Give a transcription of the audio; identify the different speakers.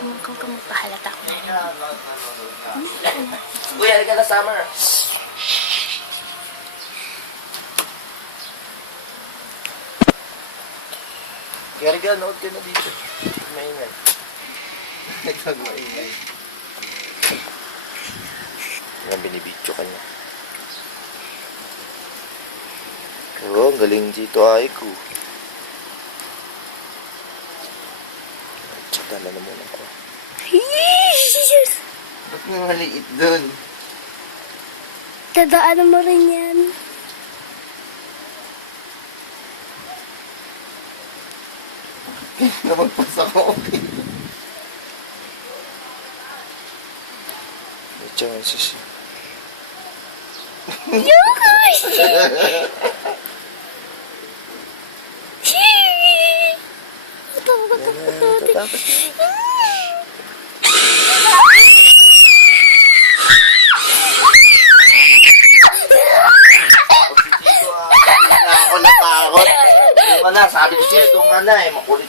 Speaker 1: Kung magpahalata ko na rin.
Speaker 2: Uy, halika na, Summer. Kaya ka, nood ka na dito. Maingay. Nagtag maingay. Yan, binibidyo ka niya. Oo, ang galing dito ay ko. Tsaka na muna ko. Ba't nga maliit dun?
Speaker 1: Tadaan mo rin yan.
Speaker 2: Na magpasa ko, okay. May chances.
Speaker 1: Yukoy!
Speaker 2: Tapos ako natakot. Doon ka na, sabi ko sa'yo, doon ka na eh, makulit